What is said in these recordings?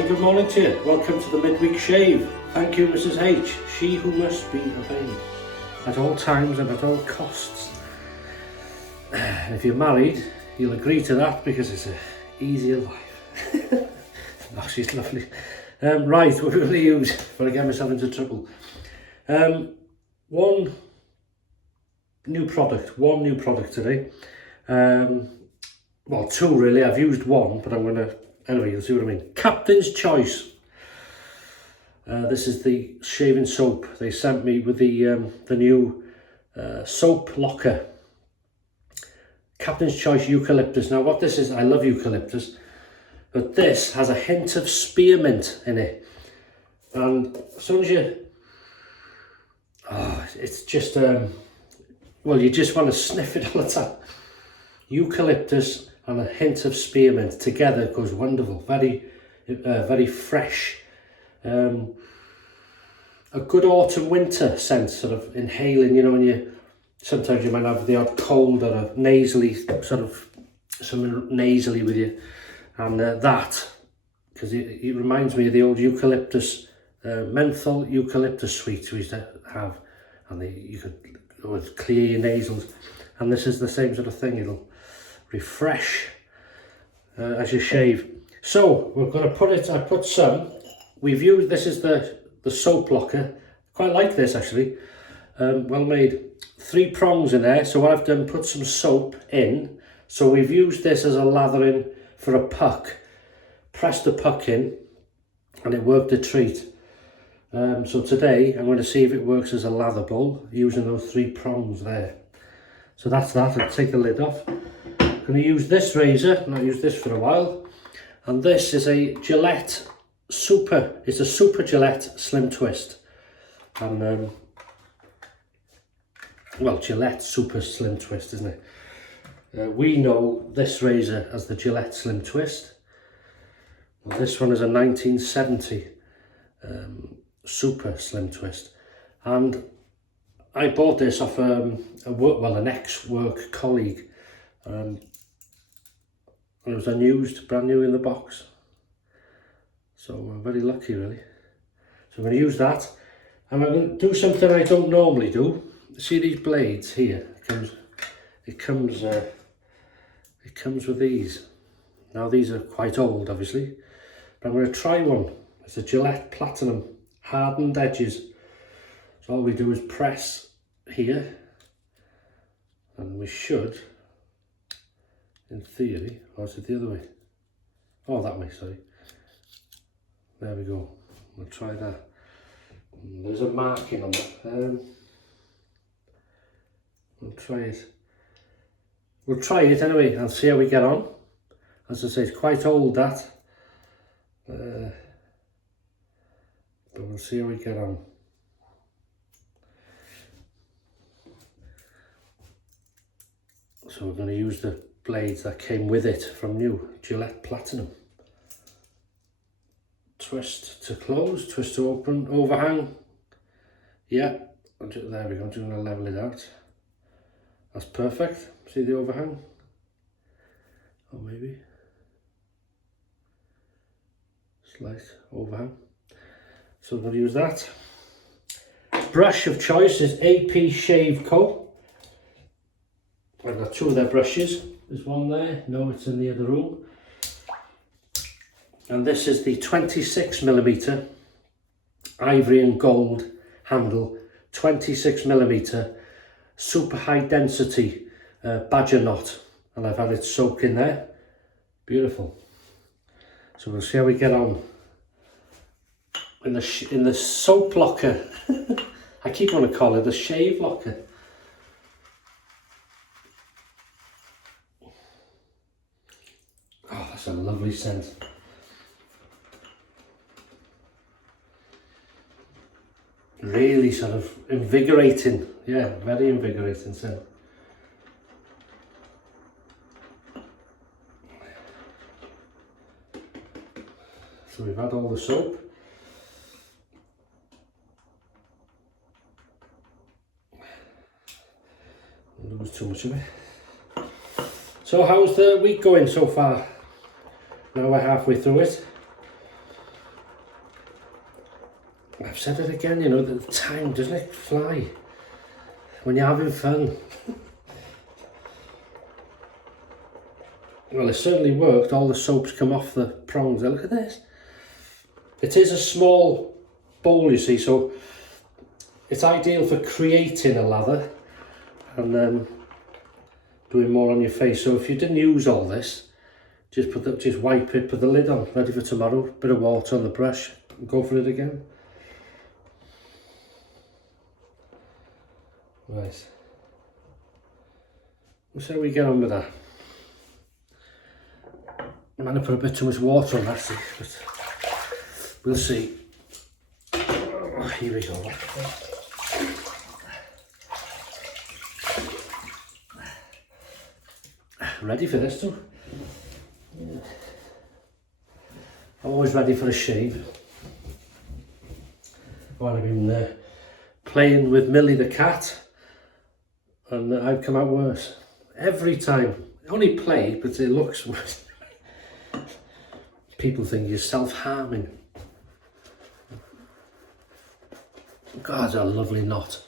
Very good morning to you. Welcome to the midweek shave. Thank you, Mrs. H, she who must be obeyed at all times and at all costs. And if you're married, you'll agree to that because it's an easier life. Oh, she's lovely. Right, what we're going to use before I get myself into trouble. One new product today. Well, two really. I've used one, but I'm going to, anyway, you'll see what I mean. Captain's Choice. This is the shaving soap they sent me with the new soap locker. Captain's Choice Eucalyptus. Now what this is, I love eucalyptus, but this has a hint of spearmint in it. And as soon as you, it's just, well, you just want to sniff it all the time. Eucalyptus and a hint of spearmint together goes wonderful. Very fresh. A good autumn winter scent, sort of inhaling, you know, when you sometimes you might have the odd cold or a nasally sort of something nasally with you, and that, because it reminds me of the old eucalyptus menthol eucalyptus sweets we used to have, and you could clear your nasals, and this is the same sort of thing. It'll refresh as you shave. So we're going to put it, I put some, we've used, this is the soap locker. Quite like this actually, well made. 3 prongs in there, so what I've done, put some soap in. So we've used this as a lathering for a puck. Pressed the puck in and it worked a treat. So today I'm going to see if it works as a lather bowl using those 3 prongs there. So that's that. I'll take the lid off. I'm going to use this razor, not used this for a while, and this is a Gillette Super. It's a Super Gillette Slim Twist, and well, Gillette Super Slim Twist, isn't it? We know this razor as the Gillette Slim Twist. Well, this one is a 1970 Super Slim Twist, and I bought this off an ex-work colleague, and it was unused, brand new in the box. So I'm very lucky really. So I'm going to use that, and I'm going to do something I don't normally do. See these blades here? It comes with these. Now these are quite old, obviously, but I'm going to try one. It's a Gillette Platinum, hardened edges. So all we do is press here, and we should, in theory, or is it the other way? Oh, that way, sorry. There we go. We'll try that. There's a marking on that. We'll try it. We'll try it anyway and see how we get on. As I say, it's quite old, that. But we'll see how we get on. So we're going to use the blades that came with it from new Gillette Platinum. Twist to close, twist to open, overhang. Yeah, there we go. I'm just going to level it out. That's perfect. See the overhang? Or maybe slight overhang. So I'm going to use that. Brush of choice is AP Shave Co. I've got 2 of their brushes. There's one there. No, it's in the other room. And this is the 26mm ivory and gold handle, 26mm super high density badger knot, and I've had it soaked in there. Beautiful. So we'll see how we get on in the soap locker. I keep wanting to call it the shave locker. Oh, that's a lovely scent. Really sort of invigorating. Yeah, very invigorating scent. So we've had all the soap. Don't lose too much of it. So how's the week going so far? Now we're halfway through it. I've said it again, you know, the time, doesn't it fly when you're having fun? Well, it certainly worked. All the soaps come off the prongs. Look at this. It is a small bowl, you see, so it's ideal for creating a lather and doing more on your face. So if you didn't use all this, just wipe it, put the lid on, ready for tomorrow. Bit of water on the brush, and go for it again. Right. So we get on with that. I might have put a bit too much water on that, but we'll see. Oh, here we go. Ready for this too? Yeah. I'm always ready for a shave. While I've been playing with Millie the cat, and I've come out worse. Every time. I only play, but it looks worse. People think you're self-harming. God, a lovely knot.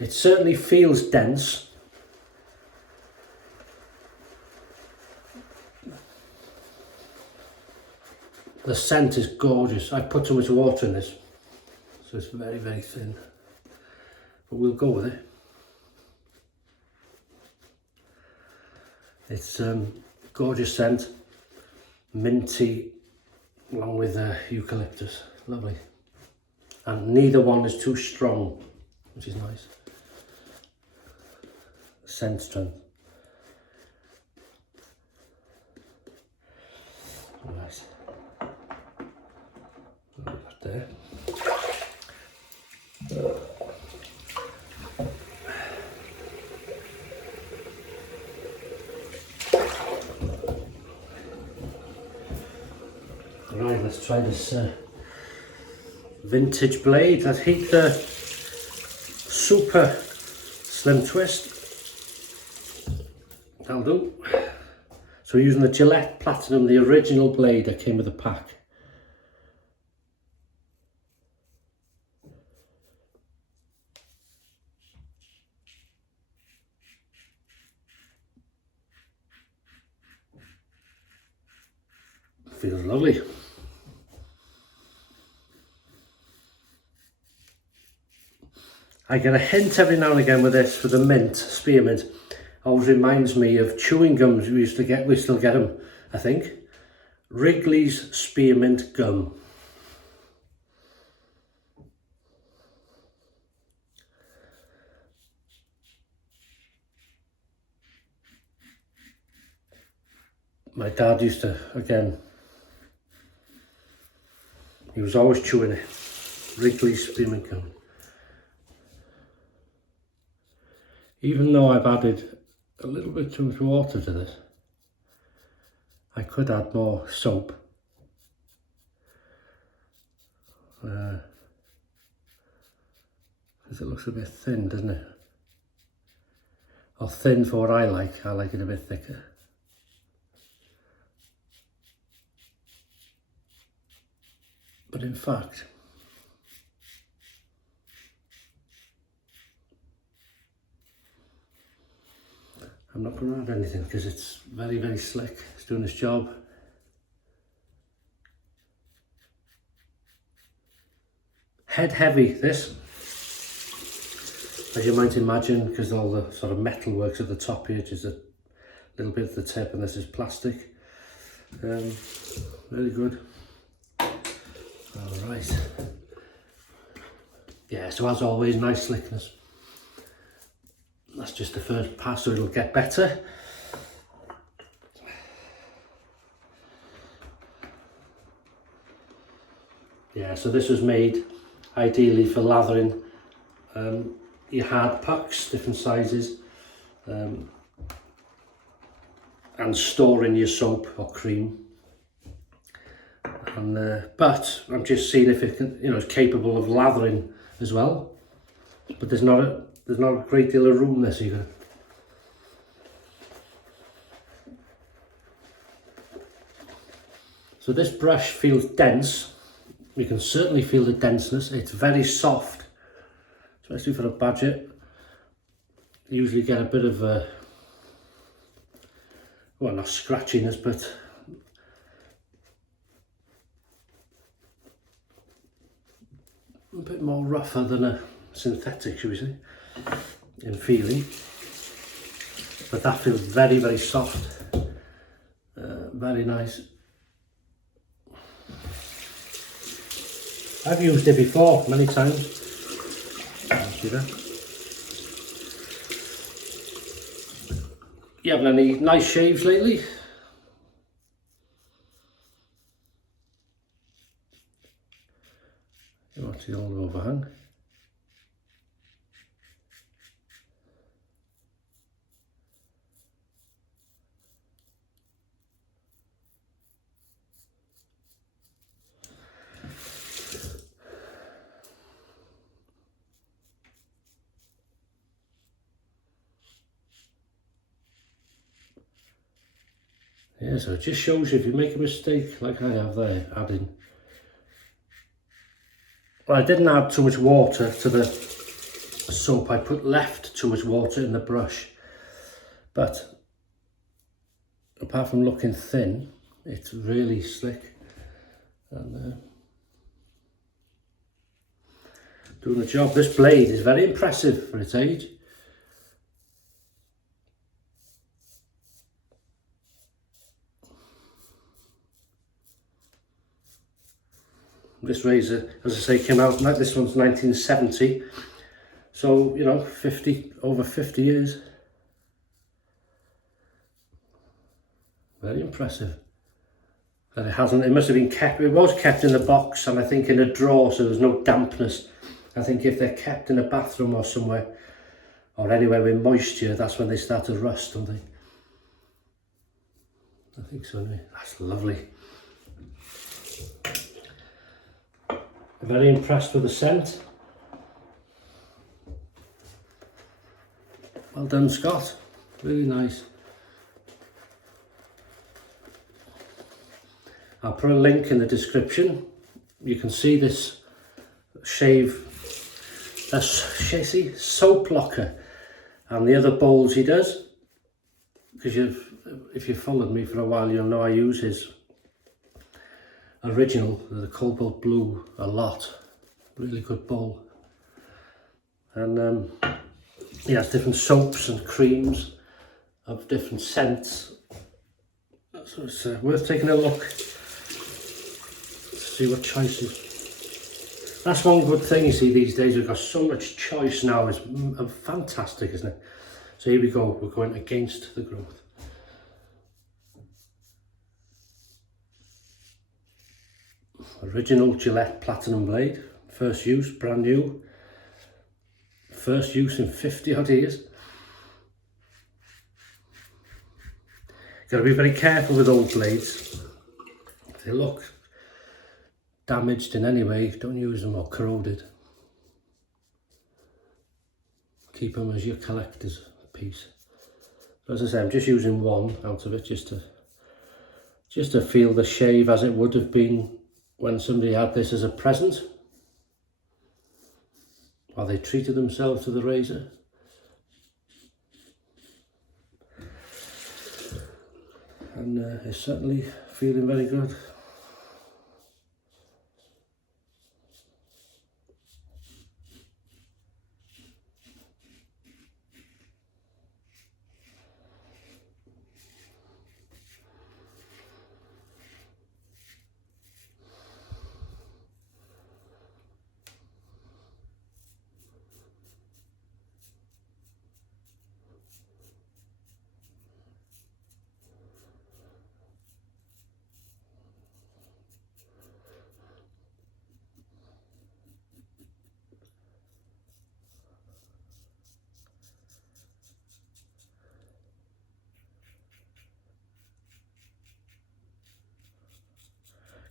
It certainly feels dense. The scent is gorgeous. I put too much water in this, so it's very, very thin. But we'll go with it. It's gorgeous scent, minty, along with eucalyptus. Lovely. And neither one is too strong, which is nice. Scent strength. Nice. That there. Right, let's try this vintage blade. Let's heat the super slim twist. That'll do. So we're using the Gillette Platinum, the original blade that came with the pack. Feels lovely. I get a hint every now and again with this, for the mint, spearmint. Always reminds me of chewing gums we used to get, we still get them, I think. Wrigley's Spearmint Gum. My dad used to, again, he was always chewing it. Wrigley's Spearmint Gum. Even though I've added a little bit too much water to this, I could add more soap. Because it looks a bit thin, doesn't it? Or thin for what I like it a bit thicker. But in fact, I'm not going to add anything because it's very, very slick. It's doing its job. Head heavy, this. As you might imagine, because all the sort of metal works at the top here, just a little bit at the tip, and this is plastic. Really good. All right. Yeah, so as always, nice slickness. That's just the first pass, so it'll get better. Yeah, so this was made ideally for lathering your hard pucks, different sizes, and storing your soap or cream. And but I'm just seeing if it can, you know, it's capable of lathering as well. But there's not a great deal of room there, so you're gonna. So this brush feels dense. You can certainly feel the denseness. It's very soft, especially for a budget. You usually get a bit of a, well, not scratchiness, but a bit more rougher than a synthetic, should we say, in feeling. But that feels very, very soft. Very nice. I've used it before many times. See that? You having any nice shaves lately? You want the old overhang? Yeah, so it just shows you if you make a mistake like I have there, adding. Well, I didn't add too much water to the soap. I left too much water in the brush. But apart from looking thin, it's really slick. And doing the job. This blade is very impressive for its age. This razor, as I say, came out, this one's 1970, so, you know, over 50 years. Very impressive. And it must have been kept, it was kept in the box, and I think in a drawer, so there's no dampness. I think if they're kept in a bathroom or somewhere, or anywhere with moisture, that's when they start to rust, don't they? I think so, anyway. That's lovely. Very impressed with the scent. Well done, Scott. Really nice. I'll put a link in the description. You can see this soap locker and the other bowls he does. Because if you've followed me for a while, you'll know I use his original, the cobalt blue, a lot. Really good bowl. And he has different soaps and creams of different scents. So it's worth taking a look to see what choices. That's one good thing you see these days. We've got so much choice now. It's fantastic, isn't it? So here we go. We're going against the growth. Original Gillette Platinum blade, first use, brand new, first use in 50 odd years. Got to be very careful with old blades. If they look damaged in any way, don't use them, or corroded. Keep them as your collector's piece. So as I say, I'm just using one out of it just to feel the shave as it would have been when somebody had this as a present, while they treated themselves to the razor. And it's certainly feeling very good.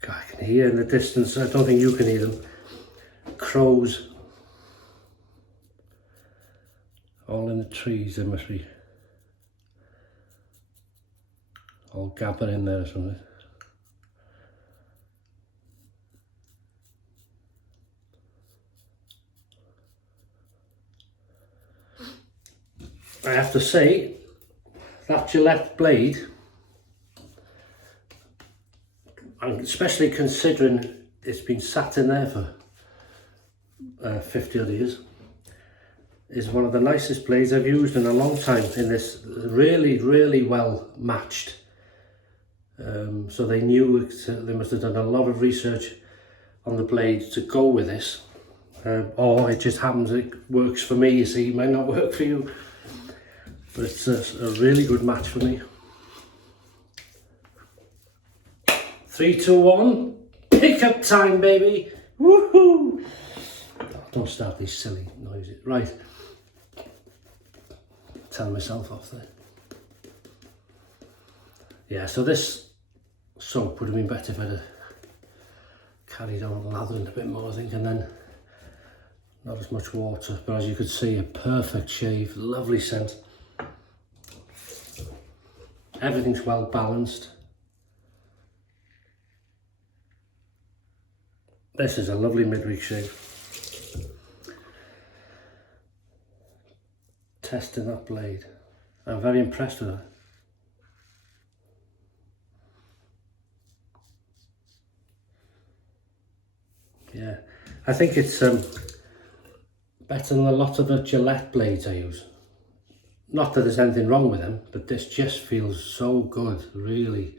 God, I can hear in the distance, I don't think you can hear them, crows. All in the trees, they must be all gabbing in there or something. I have to say, that Gillette blade, and especially considering it's been sat in there for 50 odd years, is one of the nicest blades I've used in a long time in this. Really well matched. So they knew they must have done a lot of research on the blade to go with this. Or it just happens it works for me, you see, it might not work for you. But it's a really good match for me. 3, 2, 1, pickup time, baby! Woohoo! Don't start these silly noises. Right. Tell myself off there. Yeah, so this soap would have been better if I'd have carried on lathering a bit more, I think, and then not as much water. But as you could see, a perfect shave, lovely scent. Everything's well balanced. This is a lovely midweek shave. Testing that blade. I'm very impressed with that. Yeah, I think it's better than a lot of the Gillette blades I use. Not that there's anything wrong with them, but this just feels so good, really.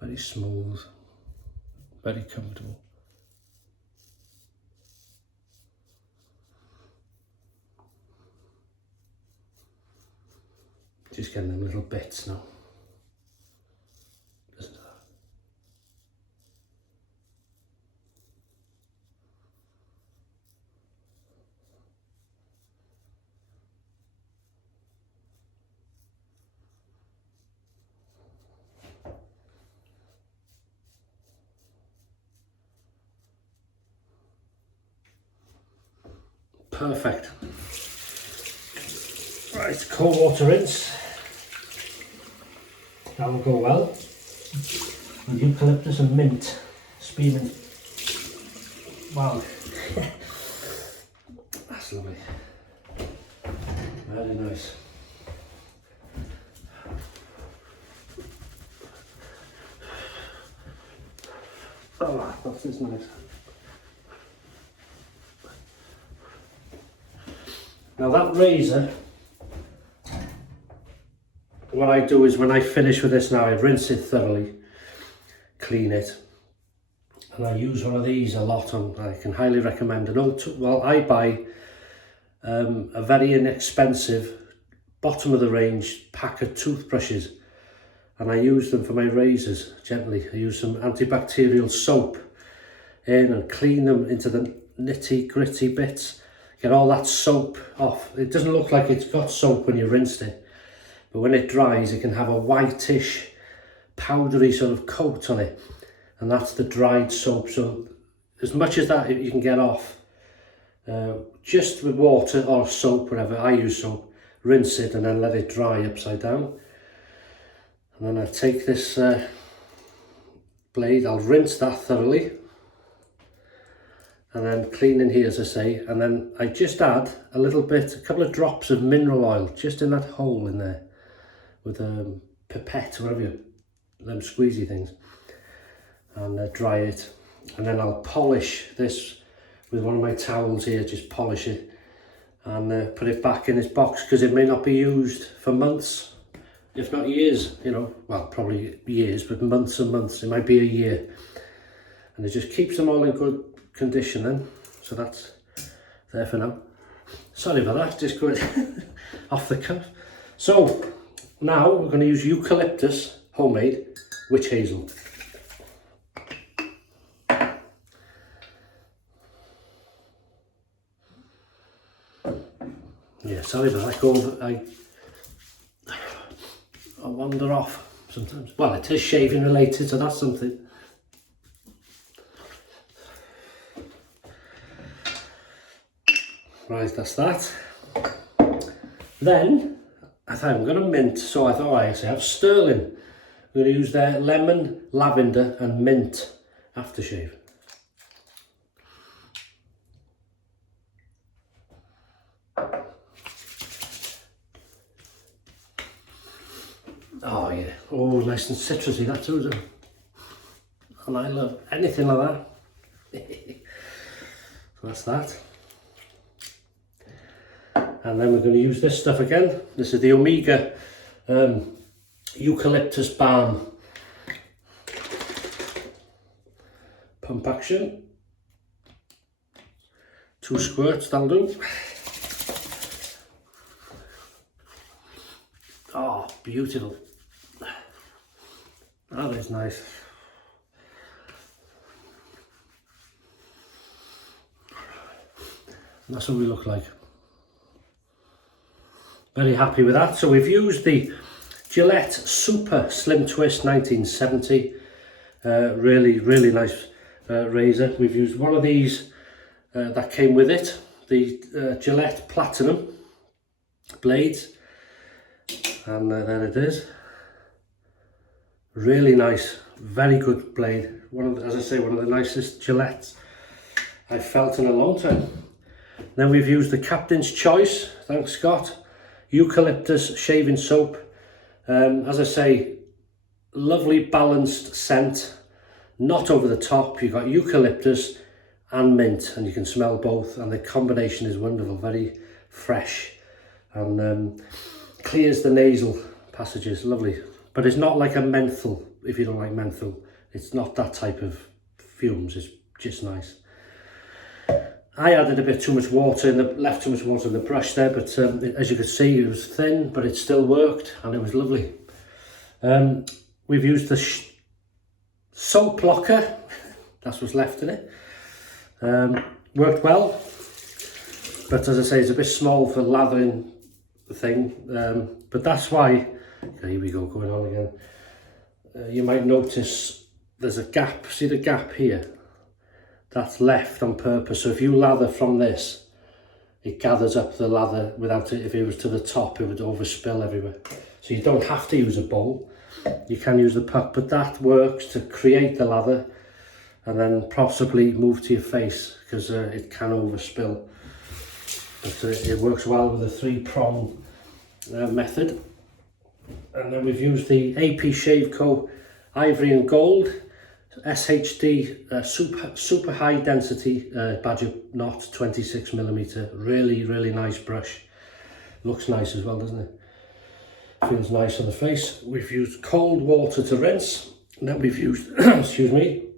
Very smooth, very comfortable. Just getting them little bits now. Listen to that. Perfect. Right, cold water rinse. That will go well. With eucalyptus and mint, spearmint. Wow. That's lovely. Very nice. Oh, that is nice. Now that razor, what I do is when I finish with this now, I rinse it thoroughly, clean it, and I use one of these a lot, and I can highly recommend it. Well, I buy a very inexpensive, bottom of the range pack of toothbrushes, and I use them for my razors gently. I use some antibacterial soap in and clean them into the nitty gritty bits. Get all that soap off. It doesn't look like it's got soap when you rinsed it, but when it dries it can have a whitish powdery sort of coat on it, and that's the dried soap. So as much as that you can get off just with water or soap, whatever. I use soap. Rinse it and then let it dry upside down, and then I take this blade, I'll rinse that thoroughly, and then clean in here, as I say, and then I just add a little bit, a couple of drops of mineral oil just in that hole in there with a pipette, whatever you, them squeezy things, and dry it, and then I'll polish this with one of my towels here, just polish it and put it back in its box, because it may not be used for months, if not years, you know, well, probably years, but months and months, it might be a year, and it just keeps them all in good condition then. So that's there for now. Sorry about that, just going off the cuff. So now we're going to use Eucalyptys homemade Witch Hazel. Yeah, sorry about that. I wander off sometimes. Well, it is shaving related, so that's something. Right, that's that. Then I thought I'm going to mint, so I thought I have sterling. I'm going to use their lemon, lavender and mint, aftershave. Oh yeah, oh nice and citrusy that too, isn't it? And I love anything like that. So that's that. And then we're going to use this stuff again. This is the Omega Eucalyptus Balm. Pump action. 2 squirts, that'll do. Oh, beautiful. That is nice. And that's what we look like. Very happy with that. So we've used the Gillette Super Slim Twist 1970. Really nice razor. We've used one of these that came with it, the Gillette Platinum blades. And there it is. Really nice, very good blade. As I say, one of the nicest Gillettes I've felt in a long time. Then we've used the Captain's Choice, thanks Scott, Eucalyptus shaving soap. As I say, lovely balanced scent, not over the top. You've got eucalyptus and mint, and you can smell both, and the combination is wonderful, very fresh, and clears the nasal passages, lovely. But it's not like a menthol, if you don't like menthol. It's not that type of fumes, it's just nice. I added a bit too much water, left too much water in the brush there, but as you can see, it was thin, but it still worked, and it was lovely. We've used the soap locker, that's what's left in it. Worked well, but as I say, it's a bit small for lathering the thing, but that's why, okay, here we go, going on again. You might notice there's a gap, see the gap here? That's left on purpose, so if you lather from this, it gathers up the lather without it. If it was to the top, it would overspill everywhere. So you don't have to use a bowl, you can use the puck, but that works to create the lather and then possibly move to your face, because it can overspill. But it works well with the 3-prong method. And then we've used the AP Shave Co. Ivory and Gold SHD super high density badger knot 26mm. Really nice brush. Looks nice as well, doesn't it? Feels nice on the face. We've used cold water to rinse, and then we've used excuse me,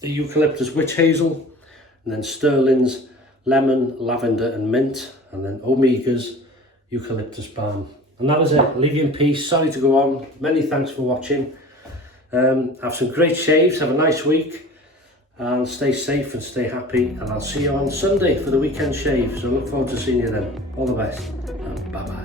the Eucalyptys Witch Hazel, and then Sterling's lemon, lavender and mint, and then Omega's Eucalyptus Balm. And that is it. I'll leave you in peace. Sorry to go on. Many thanks for watching. Have some great shaves. Have a nice week. And stay safe and stay happy. And I'll see you on Sunday for the weekend shave. So look forward to seeing you then. All the best. And bye-bye.